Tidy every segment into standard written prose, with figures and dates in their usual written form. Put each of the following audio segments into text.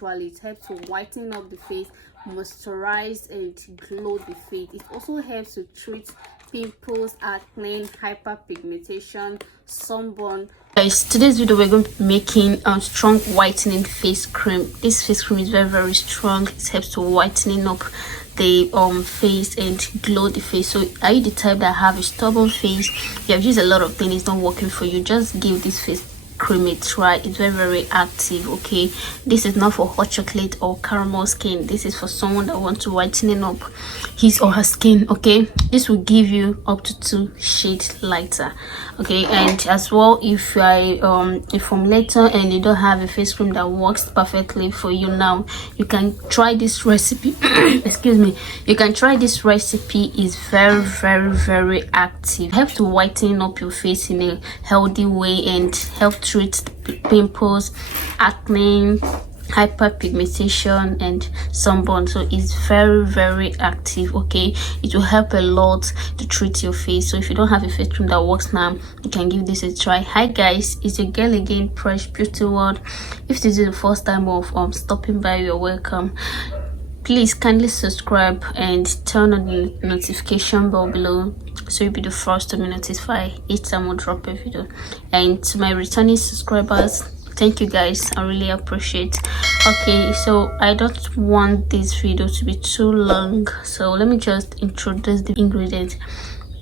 naturally. It helps to whiten up the face, moisturize and glow the face. It also helps to treat pimples, acne, hyperpigmentation, sunburn. Guys, today's video we're going to be making a strong whitening face cream. This face cream is very strong. It helps to whitening up the face and glow the face. So are you the type that have a stubborn face, you have used a lot of things, it's not working for you? Just give this face cream a try. It's very active. Okay, this is not for hot chocolate or caramel skin. This is for someone that wants to whitening up his or her skin. Okay, this will give you up to 2 shades lighter. Okay, and as well, if you are a formulator and you don't have a face cream that works perfectly for you now, you can try this recipe. Excuse me, you can try this recipe. It's very active. It helps to whiten up your face in a healthy way and help treat pimples, acne, hyperpigmentation and sunburn. So it's very active. Okay, it will help a lot to treat your face. So if you don't have a face cream that works now, you can give this a try. Hi guys, it's your girl again, Fresh Beauty World. If this is the first time of stopping by, you're welcome. Please kindly subscribe and turn on the notification bell below so you'll be the first to be notified each time we drop a video. And to my returning subscribers, thank you guys, I really appreciate. Okay, so I don't want this video to be too long, so let me just introduce the ingredients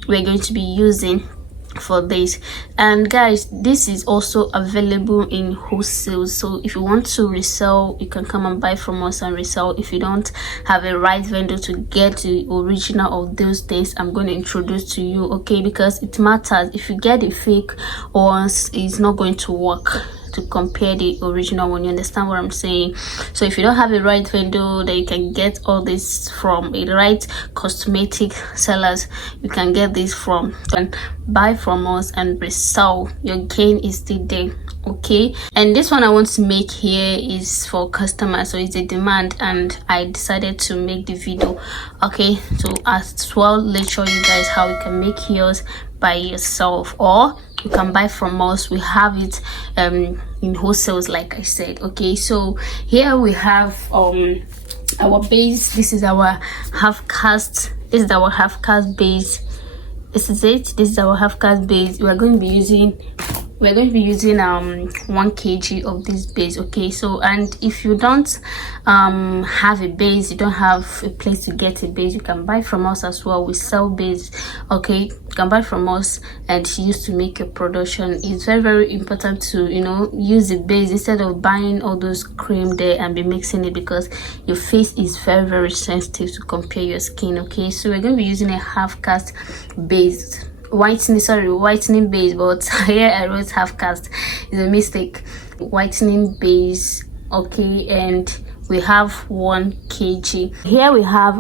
we're going to be using for this. And guys, this is also available in wholesale, so if you want to resell, you can come and buy from us and resell. If you don't have a right vendor to get the original of those things, I'm going to introduce to you. Okay, because it matters. If you get a fake ones, it's not going to work to compare the original one. You understand what I'm saying? So if you don't have a right vendor that you can get all this from, a right cosmetic sellers you can get this from, and buy from us and resell, your gain is still there. Okay, and this one I want to make here is for customers, so it's a demand and I decided to make the video. Okay, so as well, let's show you guys how you can make yours by yourself, or you can buy from us. We have it in wholesales, like I said. Okay, so here we have our base. This is our half cast. This is our half cast base. This is it. This is our half cast base. We're going to be using 1 kg of this base. Okay, so and if you don't have a base, you don't have a place to get a base, you can buy from us as well. We sell base. Okay, you can buy from us and use to make your production. It's very important to, you know, use the base instead of buying all those cream there and be mixing it, because your face is very sensitive to compare your skin. Okay, so we're going to be using a half cast base, whitening base, but here I wrote half cast, is a mistake. Whitening base. Okay, and we have 1 kg. Here we have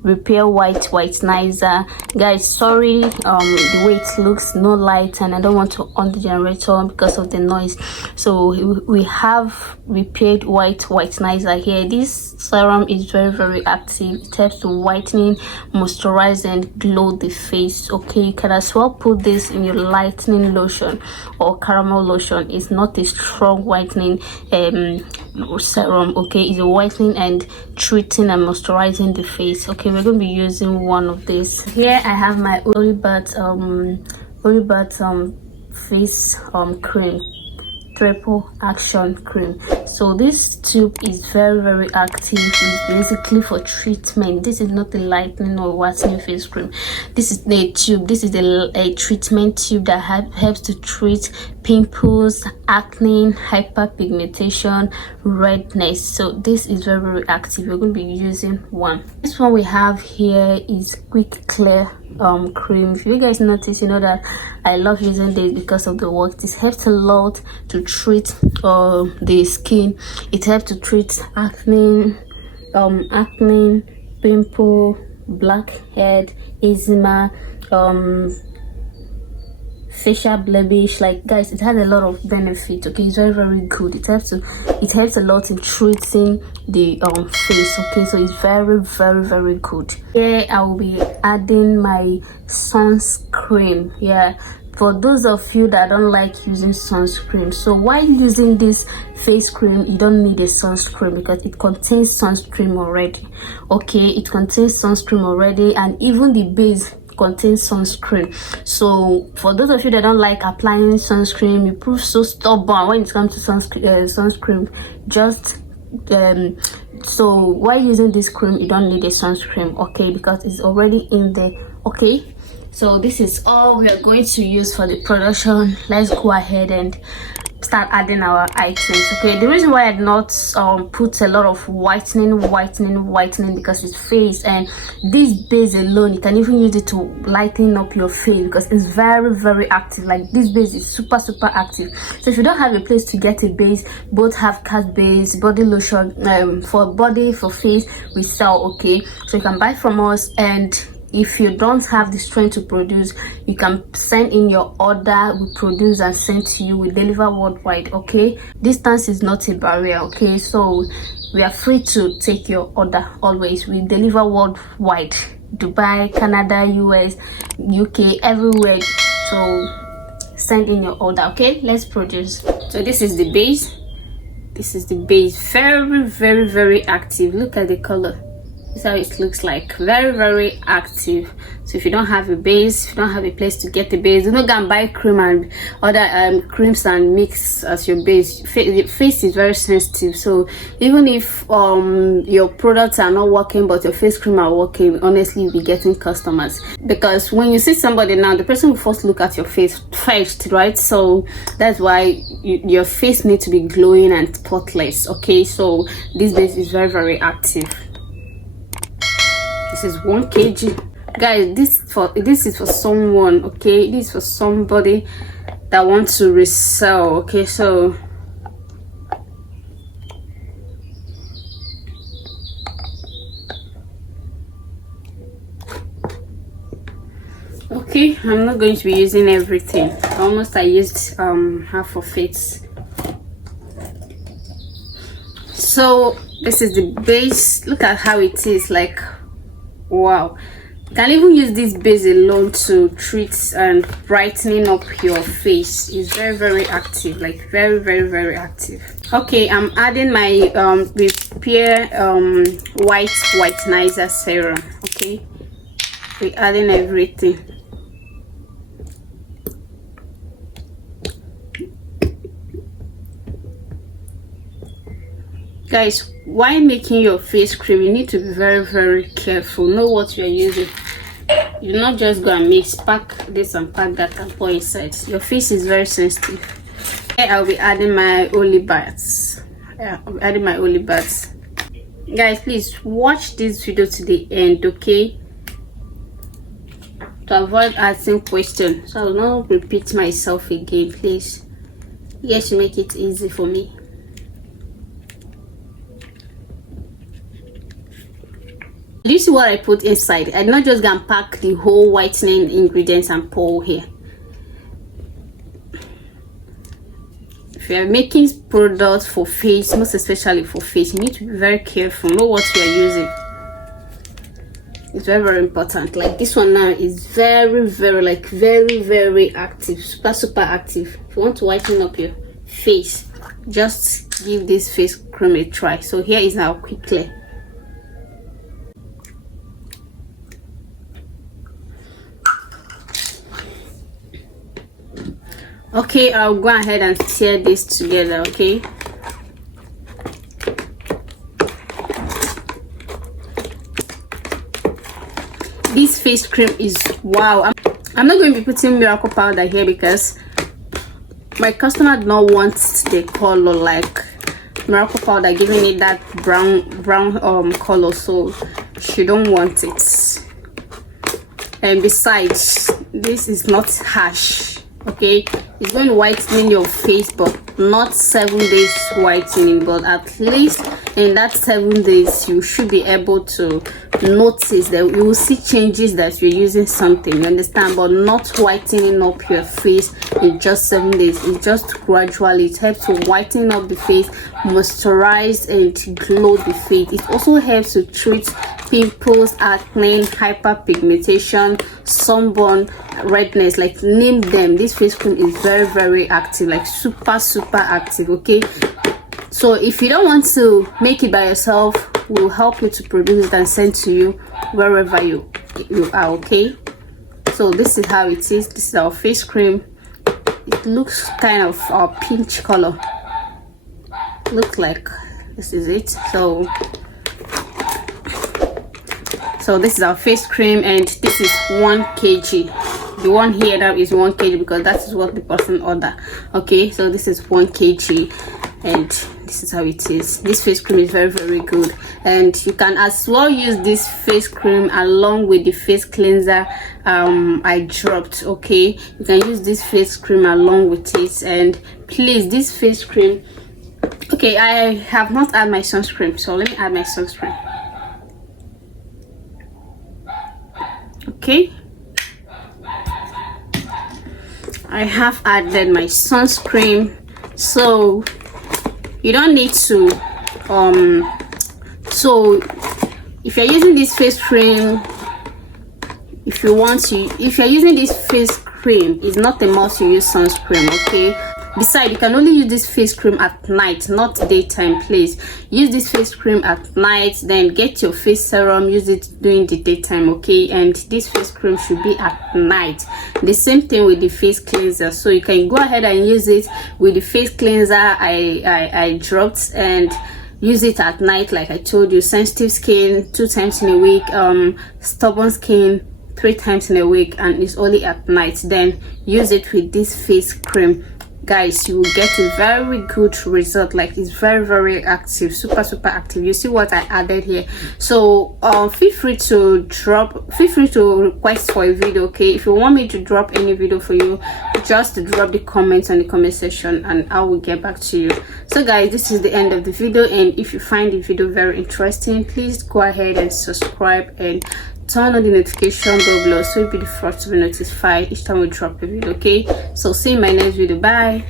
repair whitenizer. Guys, sorry the way it looks, no light, and I don't want to on the generator because of the noise. So we have repaired whitenizer here. This serum is very active. It helps to whitening, moisturize and glow the face. Okay, you can as well put this in your lightening lotion or caramel lotion. It's not a strong whitening serum. Okay, it's a whitening and treating and moisturizing the face. Okay, we're going to be using one of these. Here I have my Olibat face cream, triple action cream. So this tube is very active. It's basically for treatment. This is not a lightening or whitening face cream. This is the tube. This is a treatment tube that helps to treat pimples, acne, hyperpigmentation, redness. So this is very active. We're going to be using one. This one we have here is quick clear cream. If you guys notice, you know that I love using this because of the work. This helps a lot to treat the skin. It helps to treat acne, pimple, blackhead, eczema, facial blemish. Like guys, it has a lot of benefits. Okay, it's very good. It helps a lot in treating the face. Okay, so it's very good. Here I will be adding my sunscreen. Yeah, for those of you that don't like using sunscreen, so while using this face cream, you don't need a sunscreen because it contains sunscreen already. Okay, it contains sunscreen already, and even the base contains sunscreen. So for those of you that don't like applying sunscreen, you prove so stubborn when it comes to sunscreen, just so while using this cream, you don't need a sunscreen, okay, because it's already in there. Okay, so this is all we are going to use for the production. Let's go ahead and start adding our items. Okay, the reason why I did not put a lot of whitening because it's face, and this base alone, you can even use it to lighten up your face because it's very active. Like, this base is super active. So if you don't have a place to get a base, both have cat base, body lotion, for body, for face, we sell. Okay, so you can buy from us, and if you don't have the strength to produce, you can send in your order. We produce and send to you. We deliver worldwide. Okay, distance is not a barrier. Okay, so we are free to take your order always. We deliver worldwide: Dubai, Canada, US, UK, everywhere. So send in your order. Okay, let's produce. So this is the base. This is the base. Very active. Look at the color. This is how it looks like. Very active. So if you don't have a base, if you don't have a place to get the base, do not go and buy cream and other creams and mix as your base. The face is very sensitive, so even if your products are not working but your face cream are working, honestly you'll be getting customers, because when you see somebody now, the person will first look at your face first, right? So that's why your face needs to be glowing and spotless. Okay, so this base is very active. This is 1 kg, guys. This is for someone. Okay, this is for somebody that wants to resell. Okay, so okay, I'm not going to be using everything. Almost I used half of it. So this is the base. Look at how it is. Like, wow, you can even use this base alone to treat and brightening up your face. It's very active, like very active. Okay, I'm adding my repair white whitenizer serum. Okay, we're adding everything. Guys, while making your face cream, you need to be very careful. Know what you're using. You not just go and mix, pack this and pack that and pour inside. Your face is very sensitive. Here I'll be adding my olive baths. Yeah, I'll be adding my olive baths. Guys, please watch this video to the end, okay, to avoid asking questions. So I will not repeat myself again, please. Yes, make it easy for me. Do you see what I put inside? I did not just go and pack the whole whitening ingredients and pour here. If you are making products for face, most especially for face, you need to be very careful. Know what you are using. It's very important. Like this one now is very active, super active. If you want to whiten up your face, just give this face cream a try. So here is our quick clear. Okay, I'll go ahead and stir this together. Okay, this face cream is wow. I'm not going to be putting miracle powder here because my customer did not want the color like miracle powder, giving it that brown color, so she don't want it. And besides, this is not harsh. Okay, it's going to whiten your face, but not 7 days whitening, but at least in that 7 days you should be able to notice that you will see changes that you're using something, you understand, but not whitening up your face in just 7 days. It's just gradually. It helps to whiten up the face, moisturize and glow the face. It also helps to treat pimples, acne, hyperpigmentation, sunburn, redness. Like, name them. This face cream is very active, like super active. Okay, so if you don't want to make it by yourself, we'll help you to produce it and send to you wherever you are. Okay, so this is how it is. This is our face cream. It looks kind of a peach color. Looks like this is it. So this is our face cream, and this is 1 kg. The one here now is 1 kg because that is what the person ordered. Okay, so this is 1 kg, and this is how it is. This face cream is very good, and you can as well use this face cream along with the face cleanser I dropped. Okay, you can use this face cream along with it. And please, this face cream, okay, I have not added my sunscreen, so let me add my sunscreen. Okay, I have added my sunscreen, so you don't need to so if you're using this face cream, if you're using this face cream, it's not a must you use sunscreen. Okay, besides, you can only use this face cream at night, not daytime. Please use this face cream at night, then get your face serum, use it during the daytime. Okay, and this face cream should be at night. The same thing with the face cleanser, so you can go ahead and use it with the face cleanser I dropped, and use it at night. Like I told you, sensitive skin 2 times in a week, stubborn skin 3 times in a week, and it's only at night. Then use it with this face cream. Guys, you will get a very good result. Like, it's very active, super active. You see what I added here. So feel free to request for a video. Okay, if you want me to drop any video for you, just drop the comments on the comment section and I will get back to you. So guys, this is the end of the video, and if you find the video very interesting, please go ahead and subscribe and turn on the notification bell below so you'll be the first to be notified each time we drop a video. Okay, so see you in my next video. Bye.